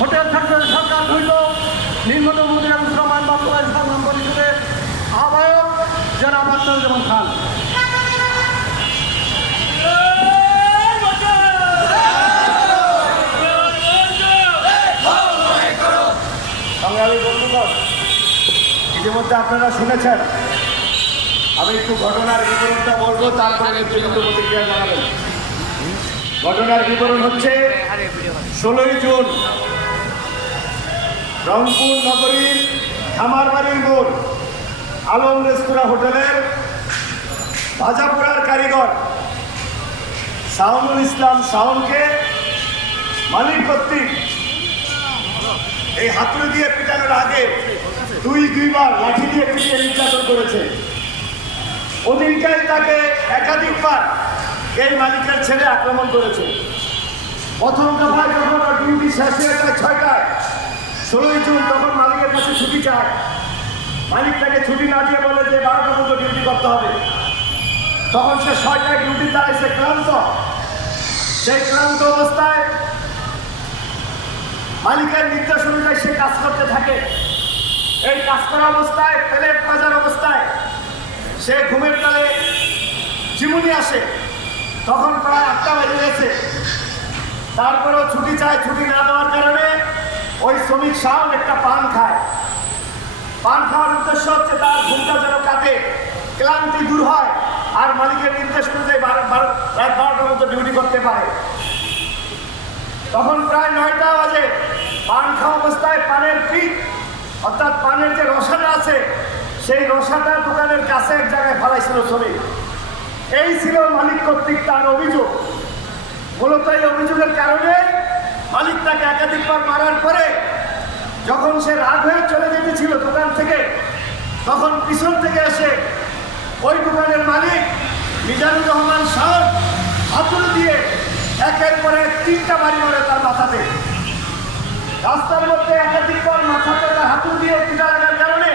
Hotel সেক্টরের সরকার হইল নির্মল মন্দির এবং শ্রমান বাস্তবায়ন সংগ্রাম পরিষদের আহ্বায়ক জনাব আখতারুজ্জামান খান। বাঙালি বন্ধুগণ, ইতিমধ্যে আপনারা শুনেছেন, আমি একটু ঘটনার বিবরণটা বলবো, তারপরে ব্যক্তিগত প্রতিক্রিয়া জানাবেন। ঘটনার বিবরণ হচ্ছে 16ই জুন রংপুর নগরীর খামারবাড়ির মোড় আলম রেস্তোরাঁ হোটেলের ভাজাপোড়ার কারিগর শাওনুল ইসলাম শাওনকে মালিক কর্তৃক এই হাতুড়ি দিয়ে পিটানোর আগে দুইবার লাঠি দিয়ে পিটিয়ে নির্যাতন করেছে। ওদিনকাই তাকে একাধিকবার এই মালিকের ছেলে আক্রমণ করেছে। প্রথম দফায় যখন ওর ডিউটি শেষ হয়ে যায় 6টায় 16ই জুন, তখন মালিকের কাছে ছুটি চায়। মালিক তাকে ছুটি না দিয়ে বলে যে 12টা পর্যন্ত ডিউটি করতে হবে। তখন সে 6টায় ডিউটি দাঁড়ায়, সে ক্লান্ত। সেই ক্লান্ত অবস্থায় মালিকের নির্দেশ অনুযায়ী সে কাজ করতে থাকে। এই কাজ করা অবস্থায়, প্লেট বাজার অবস্থায় সে ঘুমের তালে ঝিমুনি আসে। তখন প্রায় 8টা বেজে গেছে। তারপরেও ছুটি চায়। ছুটি না দেওয়ার কারণে ওই শ্রমিক শাওন একটা পান খায়। পান খাওয়ার উদ্দেশ্য হচ্ছে তার ঘুমটা যেন কাটে, ক্লান্তি দূর হয়, আর মালিকের নির্দেশ অনুযায়ী রাত 12টার মতো ডিউটি করতে পারে। তখন প্রায় 9টা বাজে। পান খাওয়া অবস্থায় পানের পিক, অর্থাৎ পানের যে রসাটা আছে, সেই রসাটা দোকানের কাছে এক জায়গায় ফেলাইছিল শ্রমিক। এই ছিল মালিক কর্তৃক তার অভিযোগ। মূলত এই অভিযোগের কারণে মালিক তাকে একাধিকবার মারার পরে যখন সে রাগ হয়ে চলে যেতেছিল দোকান থেকে, তখন পিছন থেকে এসে ওই দোকানের মালিক মিজানুর রহমান শাওন হাতুড়ি দিয়ে একের পর এক 3টা বাড়ি মারে তার মাথাতে। রাস্তার মধ্যে একাধিকবার মাথাতে হাতুড়ি দিয়ে পিটা লাগার কারণে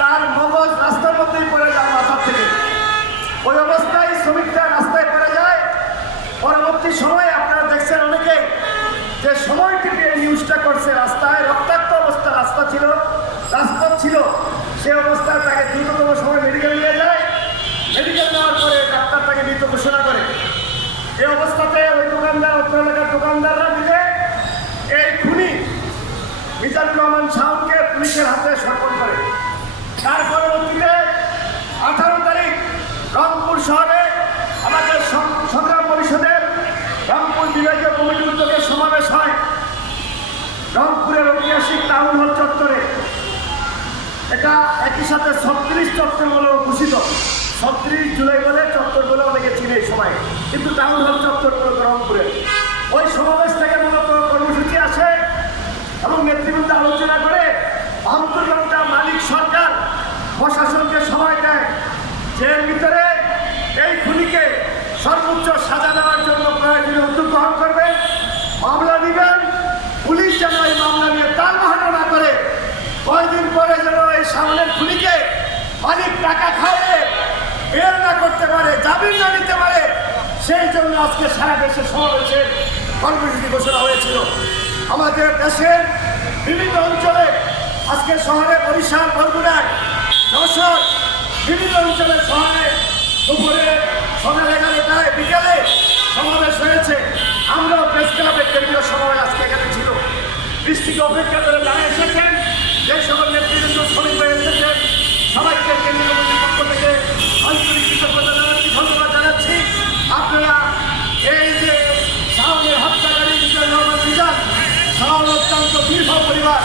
তার মগজ রাস্তার মধ্যেই পড়ে যায় মাথার থেকে। ওই অবস্থায় শ্রমিকটা রাস্তায় পড়ে যায়। পরবর্তী সময়ে আপনারা দেখছেন অনেকেই যে সময়টিকে এই নিউজটা করছে, রাস্তায় রক্তাক্ত অবস্থা রাস্তা ছিল, রাস্তা ছিল। সে অবস্থায় তাকে দ্রুততম সময় মেডিকেল নিয়ে যায়। মেডিকেল নেওয়ার পরে ডাক্তার তাকে মৃত ঘোষণা করে। এই অবস্থাতে ওই দোকানদার, অত্র এলাকার দোকানদাররা মিলে এই খুনি মিজানুর রহমান শাওনকে পুলিশের হাতে সমর্পণ করে। তার পরবর্তীতে 18 তারিখ রংপুর শহরে আমাদের সংগ্রাম পরিষদের রংপুর বিভাগীয় কমিটির উদ্যোগে সমাবেশ হয় রংপুরের ঐতিহাসিক টাউন হল চত্বরে। এটা একই সাথে 36 চত্বর বলেও ঘোষিত। 36 জুলাই বলে চত্বর বলে অনেকে চিনে এই সময়, কিন্তু টাউন হল চত্বর বলে রংপুরের। ওই সমাবেশ থেকে মূলত কর্মসূচি আসে এবং নেতৃবৃন্দ আলোচনা করে 72 ঘন্টা মালিক সরকার প্রশাসনকে সময় দেয়, যে এর ভিতরে এই খুনিকে সর্বোচ্চ সাজা দেওয়ার জন্য প্রয়োজনীয় উদ্যোগ গ্রহণ করবেন, মামলা নেবেন। পুলিশ যেন এই মামলা নিয়ে তার বাহানা না করে, কয়েকদিন পরে যেন এই সামনের খুনিকে মালিক টাকা খাইয়ে বের না করতে পারে, জামিন না নিতে পারে, সেই জন্য আজকে সারা দেশে সমাবেশের কর্মসূচি ঘোষণা হয়েছিল। আমাদের দেশের বিভিন্ন অঞ্চলে আজকে শহরে বরিশাল, বরগুনায়, যশোর, বিভিন্ন অঞ্চলে শহরে দুপুরে সকাল 11টায় বিকেলে সমাবেশ হয়েছে। আমরাও প্রেস ক্লাবের কেন্দ্রীয় সমাবেশ আজকে এখানে ছিল। বৃষ্টিকে অপেক্ষা করে যারা এসেছেন, যে সকল নেতৃবৃন্দ শ্রমিক হয়ে এসেছেন, সবাইকে কেন্দ্রীয় কমিটির পক্ষ থেকে আন্তরিক কৃতজ্ঞতা জানাচ্ছি, ধন্যবাদ জানাচ্ছি। আপনারা এই যে শাওনের হত্যাকারী মিজানুর রহমান মিজান, শাওন অত্যন্ত দীর্ঘ পরিবার।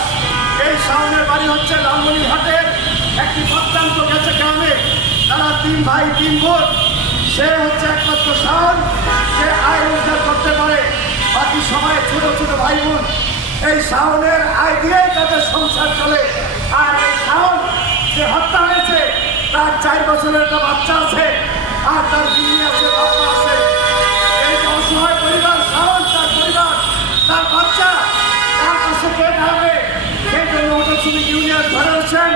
এই শাওনের বাড়ি হচ্ছে লালমনিরহাটের একটি প্রত্যন্ত গেছে গ্রামে। তারা 3 ভাই 3 বোন। সে হচ্ছে একমাত্র শাওন, সে আয় রোজগার করতে পারে। বাকি সবাই ছোট ছোট ভাই বোন। এই শাওনের আয় দিয়েই তাদের সংসার চলে। আর এই শাওন যে হত্যা হয়েছে, তার 4 বছরের একটা বাচ্চা আছে, আর তার বিবি আছে, বাচ্চা আছে। এই যে অসহায় পরিবার, শাওন, তার পরিবার, তার বাচ্চা, তার কাছে কে দাঁড়াবে? সেই জন্য অটো শ্রমিক ইউনিয়ন ধরে হচ্ছেন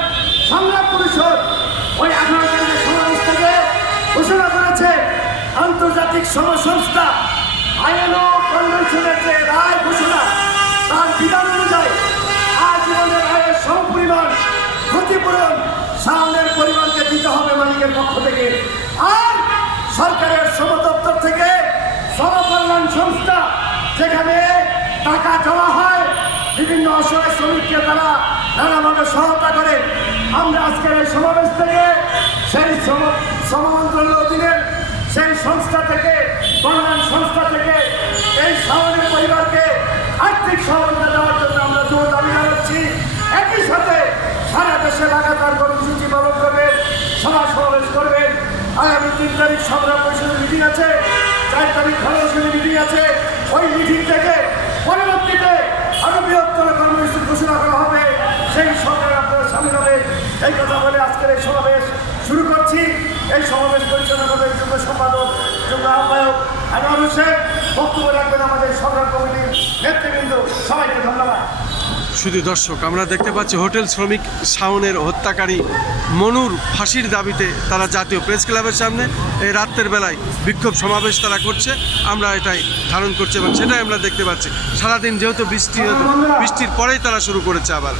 সংগ্রাম পরিষদ ওই 18 তারিখের সমাবেশ থেকে ঘোষণা করেছে আন্তর্জাতিক শ্রম সংস্থা ILO কনভেনশনের যে রায় ঘোষণা, তার সংস্থা যেখানে টাকা জমা হয়, বিভিন্ন অসহায় শ্রমিককে তারা নানাভাবে সহায়তা করে। আমরা আজকের এই সমাবেশ থেকে সেই শ্রম মন্ত্রণালয়ের অধীনের সেই সংস্থা থেকে, কল্যাণ সংস্থা থেকে এই শাওনের পরিবারকে আর্থিক সহায়তা দেওয়ার জন্য আমরা জোর দাবি জানাচ্ছি। একই সাথে সারা দেশে লাগাতার কর্মসূচি পালন করবেন, সভা সমাবেশ করবেন। আগামী 3 তারিখ সংগ্রাম পরিষদের মিটিং আছে, 4 তারিখ ফেডারেশনের মিটিং আছে। ওই মিটিং থেকে পরবর্তীতে আরো বৃহত্তর কর্মসূচি ঘোষণা করা হবে, সেই সরকার আপনারা সামিল হবে। এই কথা বলে আজকের এই সমাবেশ শুরু করছি। এই সমাবেশ পরিচালনা করবেন যুগ্ম সম্পাদক, যুগ্ম আহ্বায়ক আনোয়ার হোসেন। বক্তব্য রাখবেন আমাদের সংগ্রাম কমিটির নেতৃবৃন্দ। সবাইকে ধন্যবাদ। শুধু দর্শক, আমরা দেখতে পাচ্ছি হোটেল শ্রমিক শাওনের হত্যাকারী মনুর ফাঁসির দাবিতে তারা জাতীয় প্রেস ক্লাবের সামনে এই রাতের বেলায় বিক্ষোভ সমাবেশ তারা করছে। আমরা এটাই ধারণ করছি এবং সেটাই আমরা দেখতে পাচ্ছি। সারাদিন যেহেতু বৃষ্টির পরেই তারা শুরু করেছে আবার।